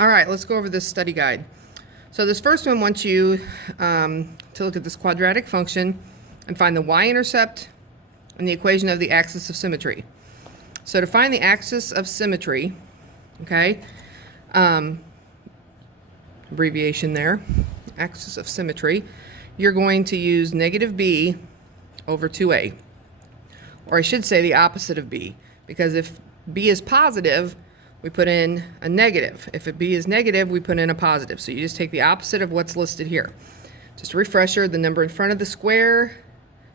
All right, let's go over this study guide. So this first one wants you to look at this quadratic function and find the y-intercept and the equation of the axis of symmetry. So to find the axis of symmetry, okay, abbreviation there, axis of symmetry, you're going to use negative b over 2a. Or I should say the opposite of b, because if b is positive, we put in a negative. If b is negative, we put in a positive. So you just take the opposite of what's listed here. Just a refresher, the number in front of the square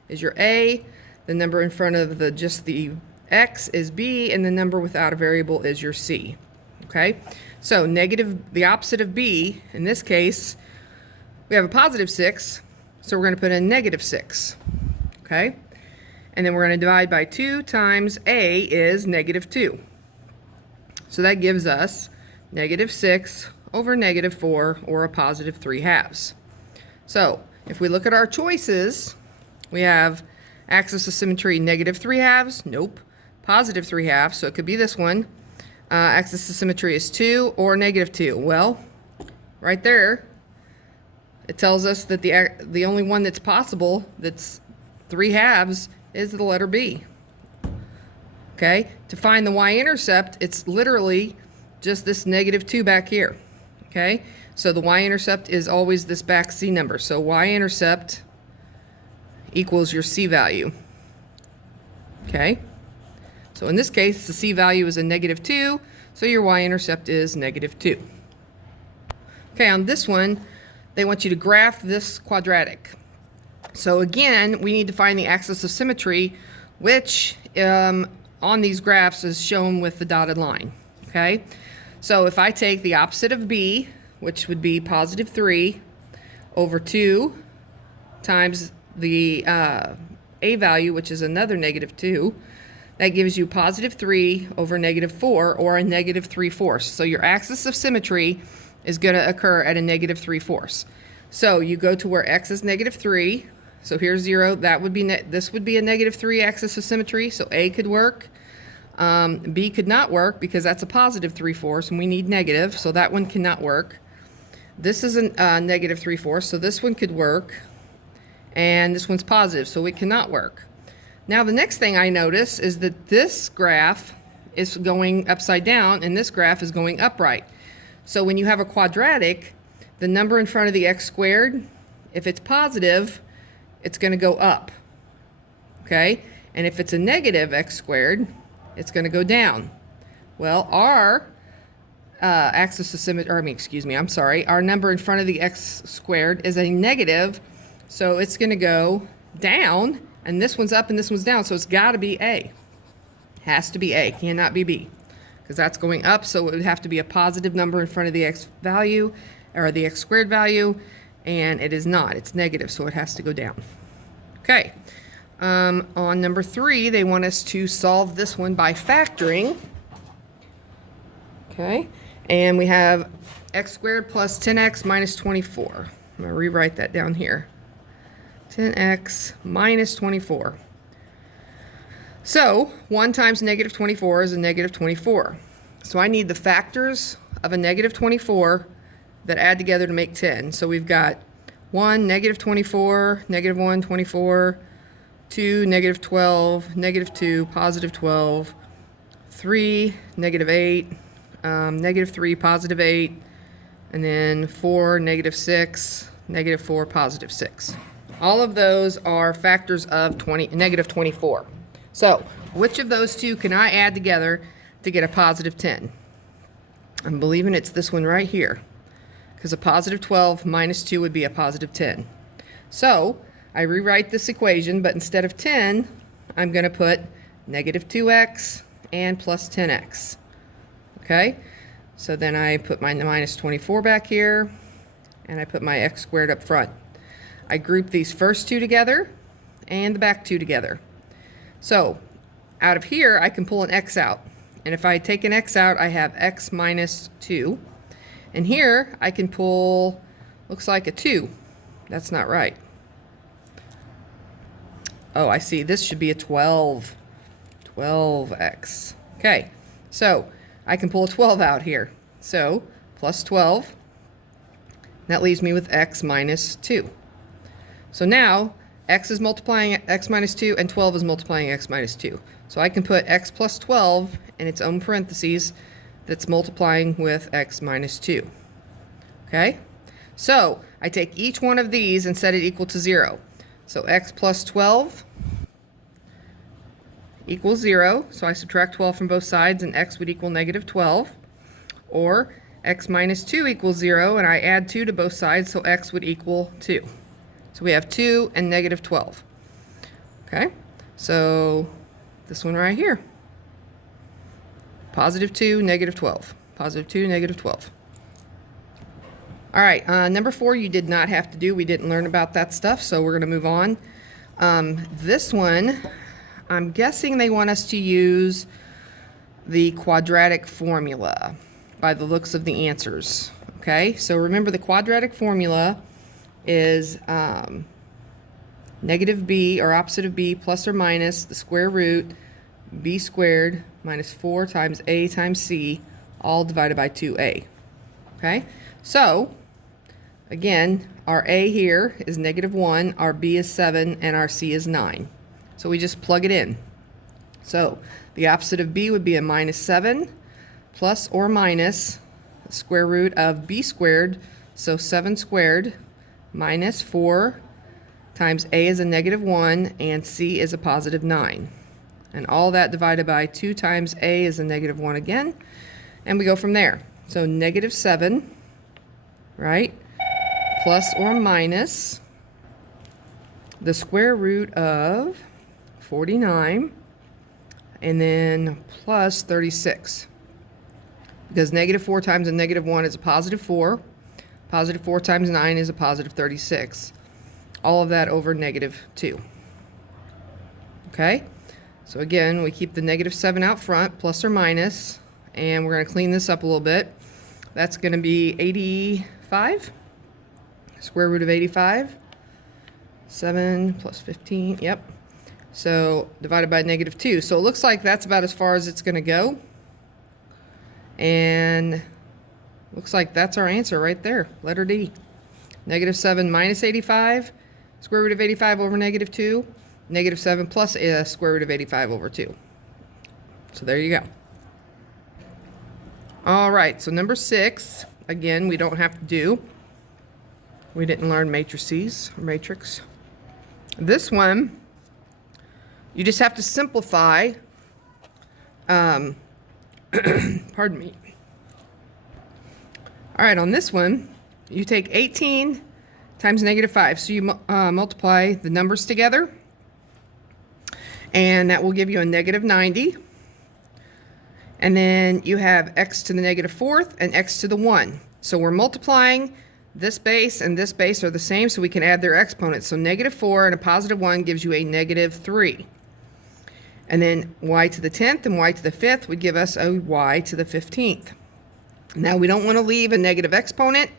is your a, the number in front of just the x is b, and the number without a variable is your c. Okay? So negative, the opposite of b, in this case, we have a positive 6, so we're going to put in negative 6. Okay? And then we're going to divide by 2 times a is negative 2. So that gives us negative 6 over negative 4, or a positive 3/2. So if we look at our choices, we have axis of symmetry negative 3/2, nope, positive 3/2, so it could be this one. Axis of symmetry is 2 or negative 2. Well, right there, it tells us that the only one that's possible that's 3/2 is the letter B. Okay, to find the y-intercept, it's literally just this negative 2 back here. Okay, so the y-intercept is always this back C number. So y-intercept equals your C value. Okay, so in this case, the C value is a negative 2, so your y-intercept is negative 2. Okay, on this one, they want you to graph this quadratic. So again, we need to find the axis of symmetry, which on these graphs is shown with the dotted line. Okay, so if I take the opposite of b, which would be positive 3, over 2 times the a value, which is another negative 2, that gives you positive 3 over negative 4, or a negative 3/4. So your axis of symmetry is going to occur at a negative 3/4. So you go to where x is negative 3. So here's 0. That would be this would be a negative 3 axis of symmetry. So A could work. B could not work because that's a positive 3/4, and we need negative. So that one cannot work. This is a negative 3/4, so this one could work. And this one's positive, so it cannot work. Now the next thing I notice is that this graph is going upside down, and this graph is going upright. So when you have a quadratic, the number in front of the x squared, if it's positive, it's going to go up, okay? And if it's a negative x squared, it's going to go down. Well, our axis of symmetry, our number in front of the x squared is a negative, so it's going to go down, and this one's up and this one's down, so it's got to be A. Has to be A, cannot be B, because that's going up, so it would have to be a positive number in front of the x value, or the x squared value, and it is not. It's negative, so it has to go down. Okay. On number 3, they want us to solve this one by factoring. Okay. And we have x squared plus 10x minus 24. I'm going to rewrite that down here. 10x minus 24. So 1 times negative 24 is a negative 24. So I need the factors of a negative 24 that add together to make 10. So we've got 1, negative 24, negative 1, 24, 2, negative 12, negative 2, positive 12, 3, negative 8, negative 3, positive 8, and then 4, negative 6, negative 4, positive 6. All of those are factors of negative 24. So which of those two can I add together to get a positive 10? I'm believing it's this one right here, because a positive 12 minus 2 would be a positive 10. So I rewrite this equation, but instead of 10, I'm going to put negative 2x and plus 10x. Okay? So then I put my minus 24 back here, and I put my x squared up front. I group these first two together and the back two together. So out of here, I can pull an x out. And if I take an x out, I have x minus 2. And here, I can pull, looks like a 2. That's not right. Oh, I see. This should be a 12. 12x. Okay, so I can pull a 12 out here. So plus 12. That leaves me with x minus 2. So now x is multiplying x minus 2 and 12 is multiplying x minus 2. So I can put x plus 12 in its own parentheses that's multiplying with x minus 2. Okay? So I take each one of these and set it equal to 0. So x plus 12 equals 0. So I subtract 12 from both sides and x would equal negative 12. Or x minus 2 equals 0, and I add 2 to both sides, so x would equal 2. So we have 2 and negative 12. Okay, so this one right here. Positive 2, negative 12. Positive 2, negative 12. All right, number 4 you did not have to do. We didn't learn about that stuff, so we're going to move on. This one, I'm guessing they want us to use the quadratic formula by the looks of the answers. Okay, so remember the quadratic formula is negative b, or opposite of b, plus or minus the square root b squared minus 4 times a times c, all divided by 2a. Okay, so again, our a here is negative 1, our b is 7, and our c is 9. So we just plug it in. So the opposite of b would be a minus 7 plus or minus the square root of b squared, so 7 squared minus 4 times a is a negative 1 and c is a positive 9. And all that divided by 2 times a is a negative 1 again. And we go from there. So negative 7, right, plus or minus the square root of 49 and then plus 36. Because negative 4 times a negative 1 is a positive 4. Positive 4 times 9 is a positive 36. All of that over negative 2. Okay? So again, we keep the negative 7 out front, plus or minus, and we're going to clean this up a little bit. That's going to be 85. Square root of 85. 7 plus 15, yep. So divided by negative 2. So it looks like that's about as far as it's going to go. And looks like that's our answer right there, letter D. Negative 7 minus 85, square root of 85 over negative 2, negative 7 plus square root of 85 over 2. So there you go. All right, so number 6, again, we don't have to do. We didn't learn matrices or matrix. This one, you just have to simplify. Pardon me. All right, on this one, you take 18 times negative 5. So you multiply the numbers together, and that will give you a negative 90. And then you have x to the negative 4th and x to the 1. So we're multiplying. This base and this base are the same, so we can add their exponents. So negative 4 and a positive 1 gives you a negative 3. And then y to the 10th and y to the 5th would give us a y to the 15th. Now we don't want to leave a negative exponent,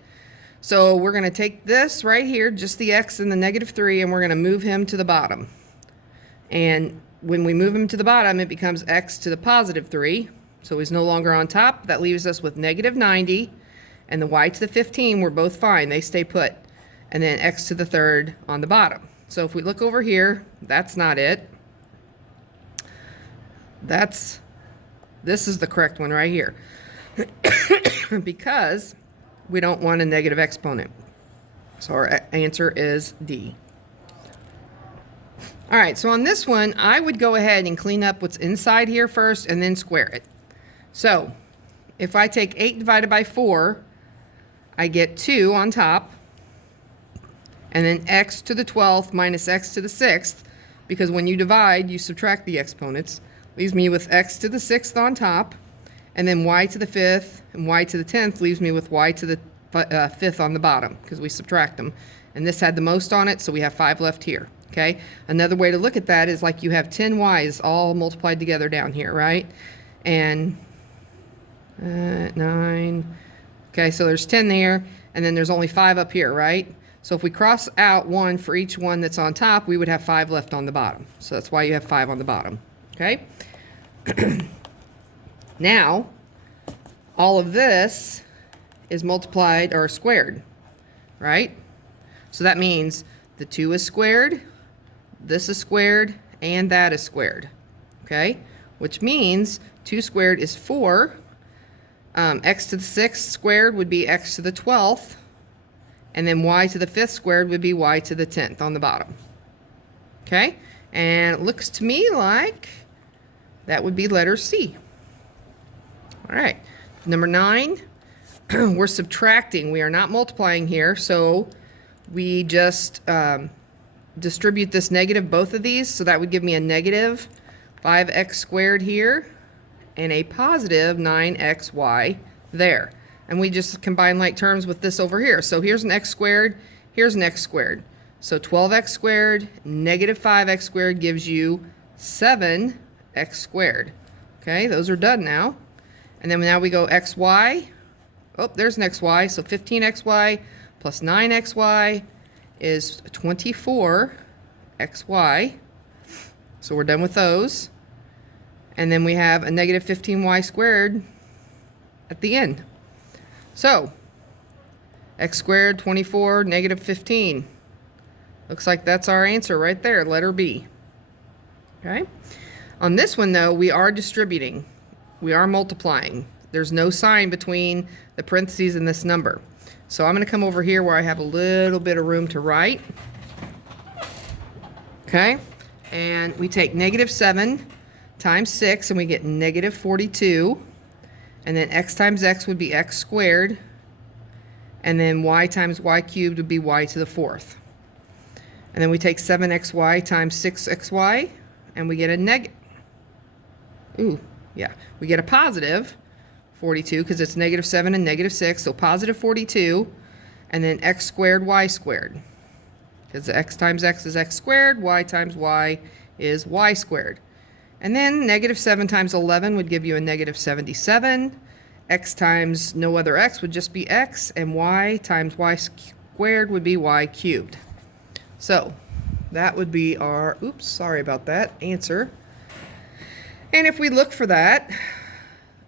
so we're going to take this right here, just the x and the negative 3, and we're going to move him to the bottom. And when we move him to the bottom, it becomes x to the positive 3, so he's no longer on top. That leaves us with negative 90, and the y to the 15 were both fine. They stay put. And then x to the 3rd on the bottom. So if we look over here, that's not it. This is the correct one right here. Because we don't want a negative exponent. So our answer is D. All right, so on this one, I would go ahead and clean up what's inside here first and then square it. So if I take 8 divided by 4, I get 2 on top, and then x to the 12th minus x to the 6th, because when you divide, you subtract the exponents. Leaves me with x to the 6th on top, and then y to the 5th and y to the 10th leaves me with y to the 5th on the bottom, because we subtract them. And this had the most on it, so we have 5 left here. Okay? Another way to look at that is like you have 10 y's all multiplied together down here, right? And 9. Okay, so there's 10 there, and then there's only 5 up here, right? So if we cross out 1 for each one that's on top, we would have 5 left on the bottom. So that's why you have 5 on the bottom. Okay? Now, all of this is multiplied or squared, right? So that means the 2 is squared, this is squared, and that is squared, okay? Which means 2 squared is 4. X to the 6th squared would be x to the 12th. And then y to the 5th squared would be y to the 10th on the bottom. Okay? And it looks to me like that would be letter C. All right. Number 9, we're subtracting. We are not multiplying here, so we just distribute this negative, both of these, so that would give me a negative 5x squared here and a positive 9xy there. And we just combine like terms with this over here. So here's an x squared, here's an x squared. So 12x squared, negative 5x squared gives you 7x squared. Okay, those are done now. And then now we go xy. Oh, there's an xy. So 15xy plus 9xy is 24xy. So we're done with those. And then we have a negative 15y squared at the end. So, x squared, 24, negative 15. Looks like that's our answer right there, letter B. Okay? On this one, though, we are distributing. We are multiplying. There's no sign between the parentheses and this number. So I'm going to come over here where I have a little bit of room to write. Okay? And we take negative 7 times 6, and we get negative 42. And then x times x would be x squared. And then y times y cubed would be y to the 4th. And then we take 7xy times 6xy, and we get a we get a positive 42, because it's negative 7 and negative 6, so positive 42. And then x squared, y squared. Because x times x is x squared, y times y is y squared. And then negative 7 times 11 would give you a negative 77. X times no other x would just be x, and y times y squared would be y cubed. So that would be our, oops, sorry about that, answer. And if we look for that,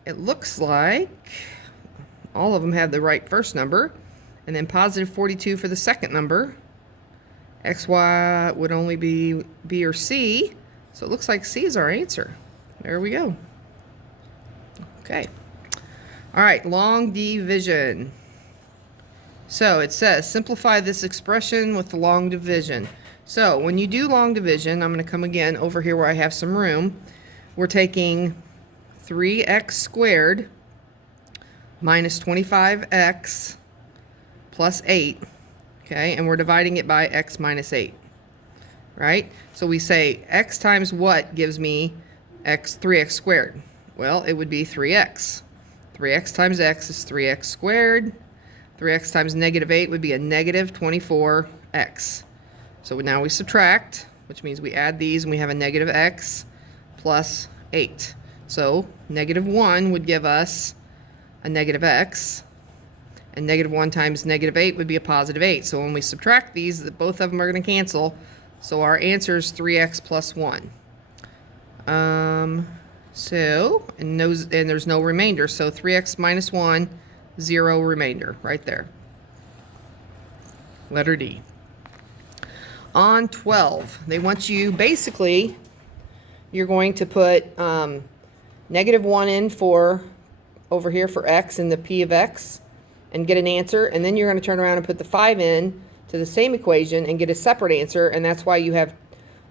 it looks like all of them have the right first number, and then positive 42 for the second number. XY would only be B or C. So it looks like C is our answer. There we go. Okay. All right, long division. So it says, simplify this expression with the long division. So when you do long division, I'm going to come again over here where I have some room. We're taking 3x squared minus 25x plus 8. Okay, and we're dividing it by x minus 8. Right? So we say x times what gives me 3x squared? Well, it would be 3x. 3x times x is 3x squared. 3x times negative 8 would be a negative 24x. So now we subtract, which means we add these, and we have a negative x plus 8. So negative 1 would give us a negative x, and negative 1 times negative 8 would be a positive 8. So when we subtract these, both of them are going to cancel. So our answer is 3x plus 1. And there's no remainder. So 3x minus 1, 0 remainder right there. Letter D. On 12, they want you, basically, you're going to put negative 1 in for, over here for x in the p of x, and get an answer. And then you're going to turn around and put the 5 in to the same equation and get a separate answer, and that's why you have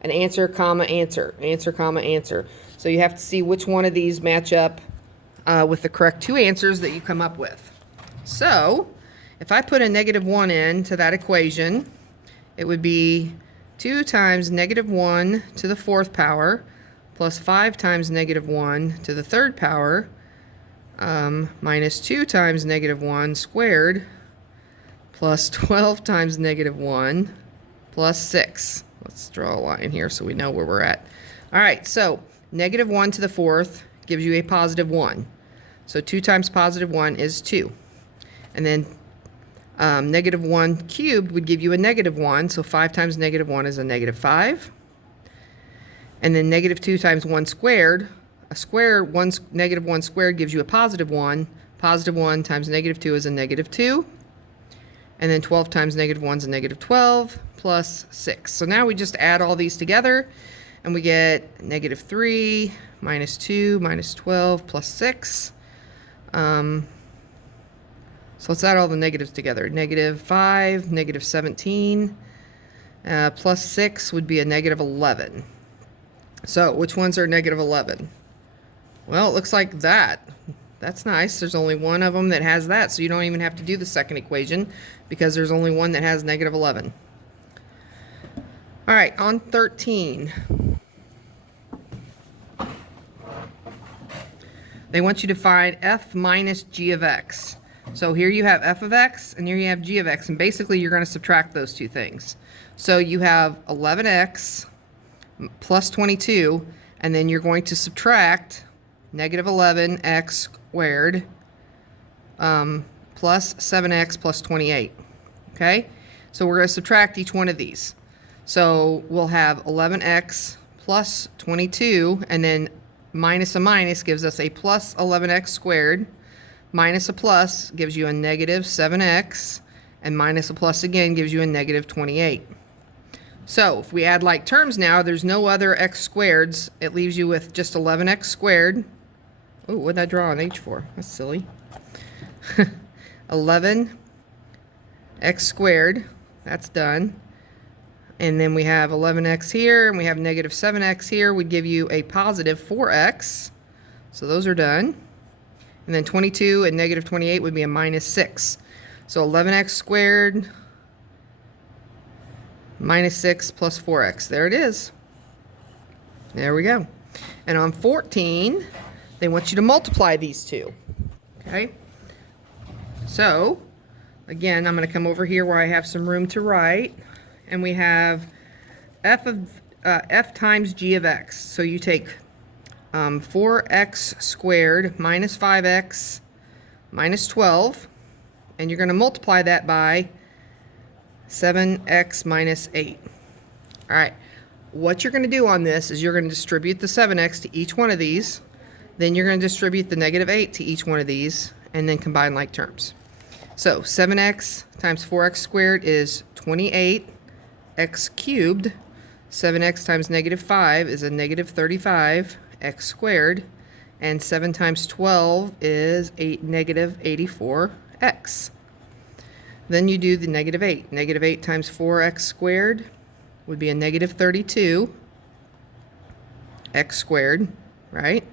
an answer, comma, answer, answer, comma, answer. So you have to see which one of these match up with the correct two answers that you come up with. So if I put a negative 1 in to that equation, it would be 2 times negative 1 to the 4th power plus 5 times negative 1 to the 3rd power minus 2 times negative 1 squared plus 12 times negative 1 plus 6. Let's draw a line here so we know where we're at. All right, so negative 1 to the 4th gives you a positive 1. So 2 times positive 1 is 2. And then negative 1 cubed would give you a negative 1. So 5 times negative 1 is a negative 5. And then negative 2 times 1 squared, negative 1 squared gives you a positive 1. Positive 1 times negative 2 is a negative 2. And then 12 times negative 1 is a negative 12 plus 6. So now we just add all these together and we get negative 3 minus 2 minus 12 plus 6. So let's add all the negatives together. Negative 5, negative 17, plus 6 would be a negative 11. So which ones are negative 11? Well, it looks like that. That's nice. There's only one of them that has that, so you don't even have to do the second equation because there's only one that has negative 11. All right, on 13. They want you to find f minus g of x. So here you have f of x, and here you have g of x, and basically you're going to subtract those two things. So you have 11x plus 22, and then you're going to subtract negative 11x squared plus 7x plus 28. Okay? So we're going to subtract each one of these. So we'll have 11x plus 22, and then minus a minus gives us a plus 11x squared. Minus a plus gives you a negative 7x, and minus a plus again gives you a negative 28. So if we add like terms now, there's no other x squareds. It leaves you with just 11x squared. Oh, what did I draw an h for? That's silly. 11x squared. That's done. And then we have 11x here, and we have negative 7x here. Would give you a positive 4x. So those are done. And then 22 and negative 28 would be a minus 6. So 11x squared minus 6 plus 4x. There it is. There we go. And on 14, they want you to multiply these two. Okay? So, again, I'm going to come over here where I have some room to write. And we have f times g of x. So you take 4x squared minus 5x minus 12, and you're going to multiply that by 7x minus 8. All right, what you're going to do on this is you're going to distribute the 7x to each one of these, then you're going to distribute the negative 8 to each one of these, and then combine like terms. So 7x times 4x squared is 28x cubed. 7x times negative 5 is a negative 35x squared, and 7 times 12 is a negative 84x. Then you do the negative 8. Negative 8 times 4x squared would be a negative 32x squared, right?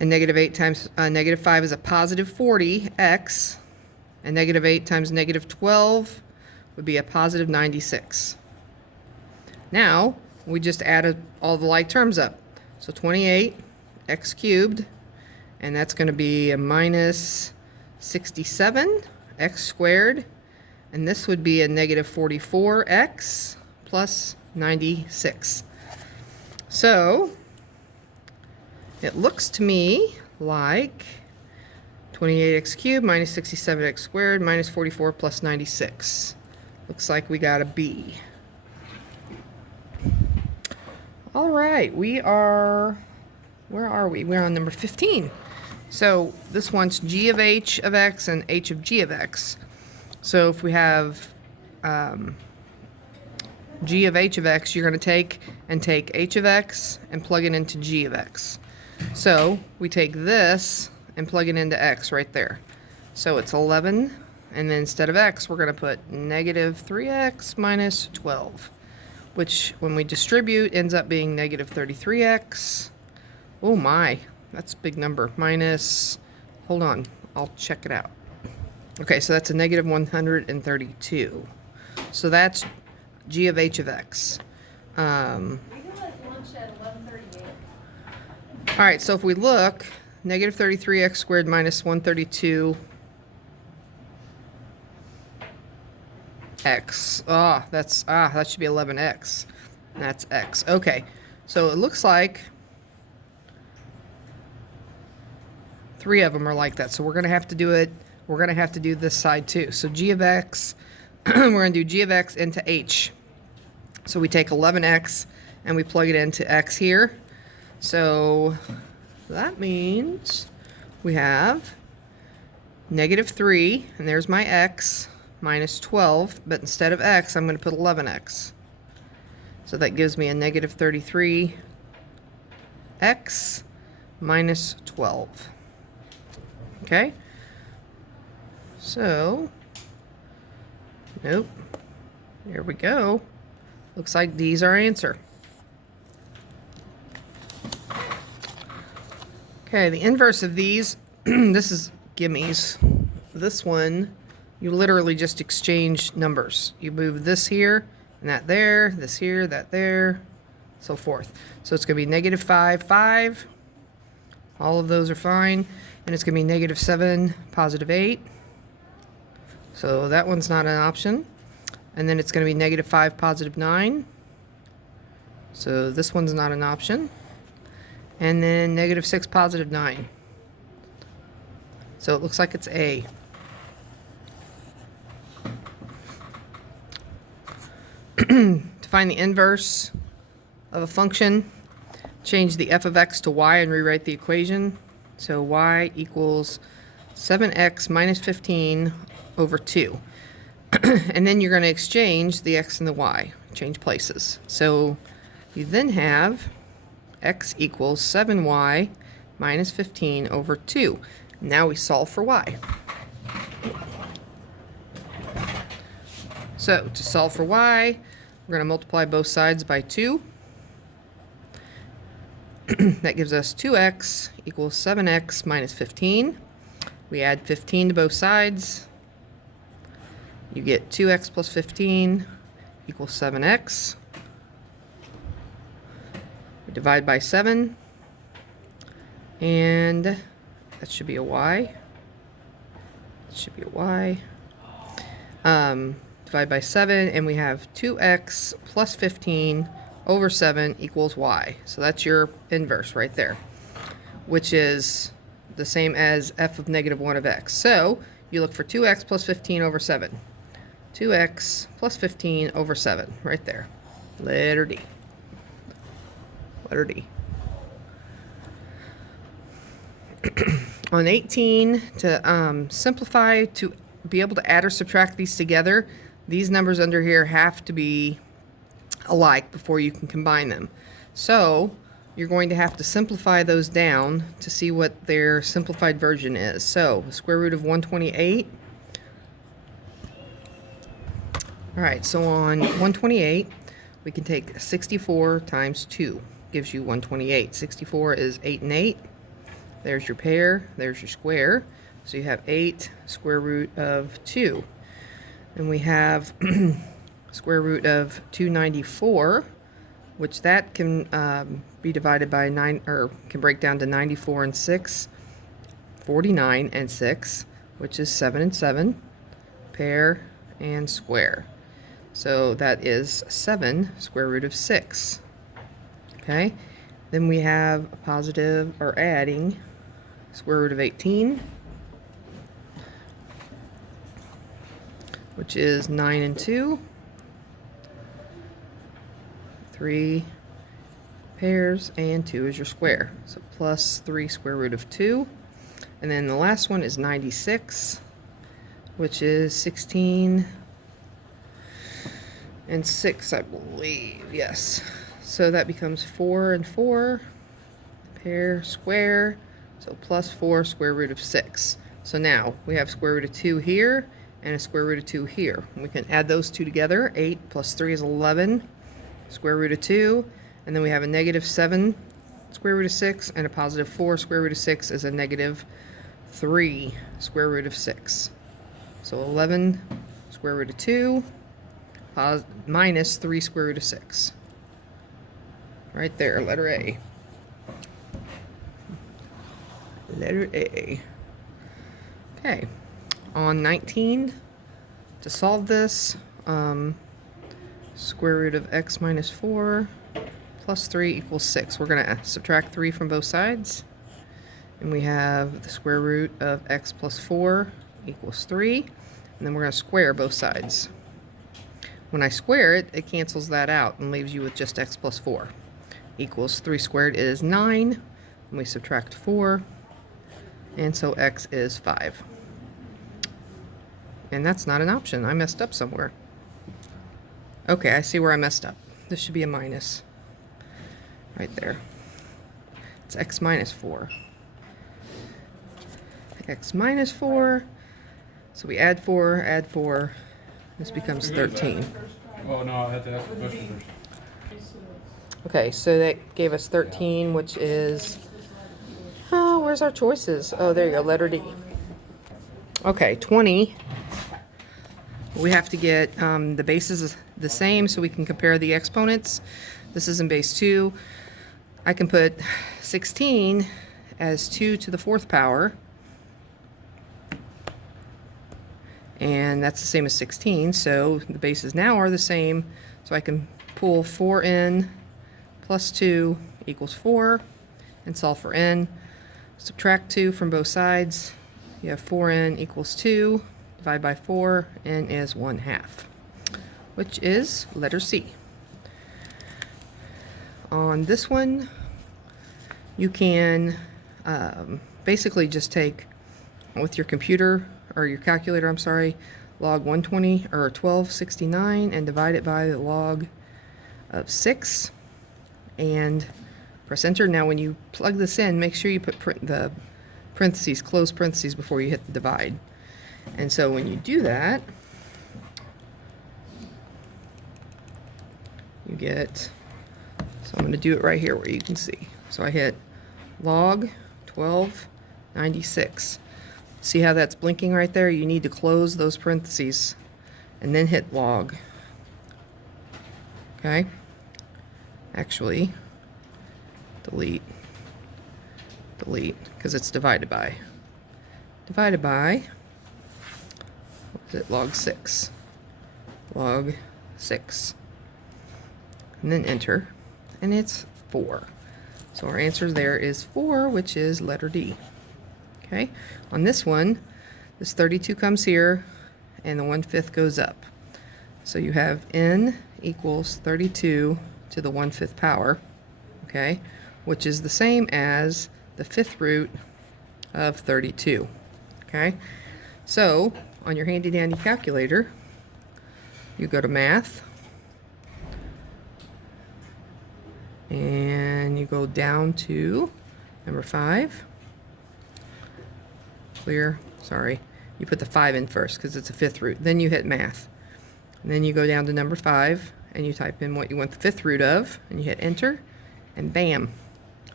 And negative 8 times negative 5 is a positive 40x, and negative 8 times negative 12 would be a positive 96. Now, we just added all the like terms up. So 28x cubed, and that's going to be a minus 67x squared, and this would be a negative 44x plus 96. So it looks to me like 28x cubed minus 67x squared minus 44 plus 96. Looks like we got a B. All right, where are we? We're on number 15. So this one's g of h of x and h of g of x. So if we have g of h of x, you're going to take h of x and plug it into g of x. So we take this and plug it into x right there. So it's 11, and then instead of x, we're going to put negative 3x minus 12. Which, when we distribute, ends up being negative 33x. Oh my, that's a big number. Minus, hold on, I'll check it out. Okay, so that's a negative 132. So that's g of h of x. All right, so if we look, negative 33x squared minus 132 x. That should be 11x. That's x. Okay, so it looks like 3 of them are like that. So we're going to have to do it. We're going to have to do this side too. So g of x, we're going to do g of x into h. So we take 11x and we plug it into x here. So that means we have negative 3, and there's my x, minus 12, but instead of x, I'm going to put 11x. So that gives me a negative 33x minus 12. Okay? So, nope. There we go. Looks like D's our answer. Okay, the inverse of these, this is gimmies. This one, you literally just exchange numbers. You move this here, and that there, this here, that there, so forth. So it's going to be negative 5, 5. All of those are fine. And it's going to be negative 7, positive 8. So that one's not an option. And then it's going to be negative 5, positive 9. So this one's not an option. And then negative 6, positive 9. So it looks like it's A. To find the inverse of a function, change the f of x to y and rewrite the equation. So y equals 7x minus 15 over 2. And then you're going to exchange the x and the y, change places. So you then have x equals 7y minus 15 over 2. Now we solve for y. So to solve for y, we're going to multiply both sides by 2. That gives us 2x equals 7x minus 15. We add 15 to both sides. You get 2x plus 15 equals 7x. We divide by 7. And that should be a y. That should be a y. Divide by 7, and we have 2x plus 15 over 7 equals y. So that's your inverse right there, which is the same as f of negative 1 of x. So you look for 2x plus 15 over 7. 2x plus 15 over 7, right there. Letter D. Letter D. On 18, to simplify, to be able to add or subtract these together, these numbers under here have to be alike before you can combine them. So you're going to have to simplify those down to see what their simplified version is. So the square root of 128. All right, so on 128, we can take 64 times 2, gives you 128. 64 is 8 and 8. There's your pair, there's your square. So you have 8 square root of 2. And we have square root of 294, which that can be divided by 9, or can break down to 94 and 6, 49 and 6, which is 7 and 7, pair and square. So that is 7 square root of 6. Okay, then we have a positive, or adding, square root of 18, which is 9 and 2, 3 pairs, and 2 is your square. So plus 3 square root of 2. And then the last one is 96, which is 16 and 6, I believe. Yes. So that becomes 4 and 4, pair, square. So plus 4 square root of 6. So now we have square root of 2 here and a square root of 2 here. We can add those two together. 8 plus 3 is 11 square root of 2. And then we have a negative 7 square root of 6 and a positive 4 square root of 6 is a negative 3 square root of 6. So 11 square root of 2 minus 3 square root of 6. Right there, letter A. Letter A. Okay, on 19, to solve this, square root of x minus 4 plus 3 equals 6. We're going to subtract 3 from both sides. And we have the square root of x plus 4 equals 3. And then we're going to square both sides. When I square it, it cancels that out and leaves you with just x plus 4. Equals 3 squared is 9. And we subtract 4. And so x is 5. And that's not an option. I messed up somewhere. Okay, I see where I messed up. This should be a minus. Right there. It's x minus 4. X minus 4. So we add 4. This becomes 13. Oh, no, I have to ask the question first. Okay, so that gave us 13, which is... where's our choices? Oh, there you go, letter D. Okay, 20. We have to get the bases the same so we can compare the exponents. This is in base 2. I can put 16 as 2 to the 4th power. And that's the same as 16, so the bases now are the same. So I can pull 4n plus 2 equals 4 and solve for n. Subtract 2 from both sides. You have 4n equals 2. Divide by 4, n is 1/2, which is letter C. On this one, you can basically just take, with your computer, or your calculator, I'm sorry, log 120 or 1269 and divide it by the log of 6 and press enter. Now when you plug this in, make sure you put the parentheses, close parentheses before you hit the divide. And so when you do that, you get, so I'm going to do it right here where you can see. So I hit log 1296. See how that's blinking right there? You need to close those parentheses and then hit log. Okay? Actually, delete, because it's divided by. Divided by, what is it? Log 6. Log 6. And then enter, and it's 4. So our answer there is 4, which is letter D. Okay, on this one, this 32 comes here, and the 1/5 goes up. So you have n equals 32 to the 1/5 power, okay, which is the same as the 5th root of 32, okay? So, on your handy-dandy calculator, you go to Math, and you go down to number 5. Clear, sorry. You put the 5 in first because it's a 5th root. Then you hit Math. And then you go down to number 5 and you type in what you want the 5th root of, and you hit enter, and bam,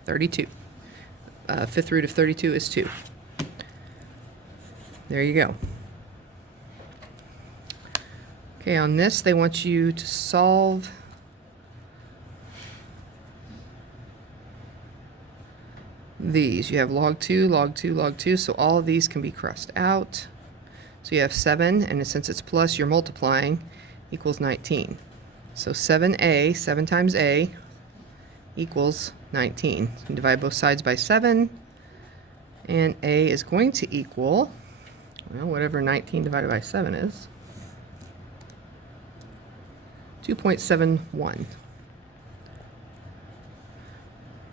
32. 5th root of 32 is 2. There you go. Okay, on this they want you to solve these. You have log 2, log 2, log 2, so all of these can be crossed out. So you have 7, and since it's plus, you're multiplying, equals 19. So 7a, 7 times a, equals 19. So you can divide both sides by 7, and a is going to equal, well, whatever 19 divided by 7 is, 2.71.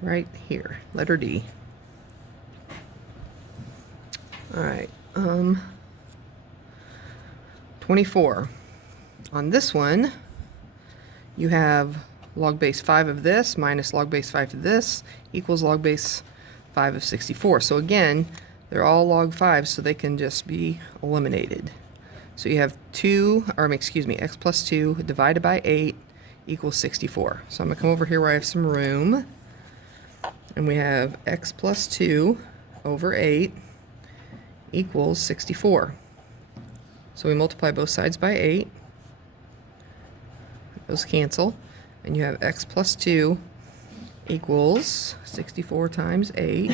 Right here, letter D. All right, 24. On this one, you have log base 5 of this minus log base 5 of this equals log base 5 of 64. So again, they're all log 5, so they can just be eliminated. So you have x plus 2 divided by 8 equals 64. So I'm going to come over here where I have some room. And we have x plus 2 over 8 equals 64. So we multiply both sides by 8. Those cancel. And you have x plus 2 equals 64 times 8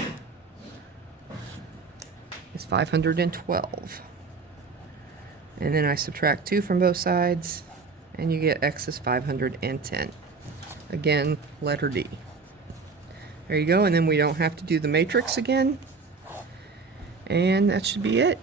is 512. And then I subtract 2 from both sides, and you get x is 510. Again, letter D. There you go, and then we don't have to do the matrix again. And that should be it.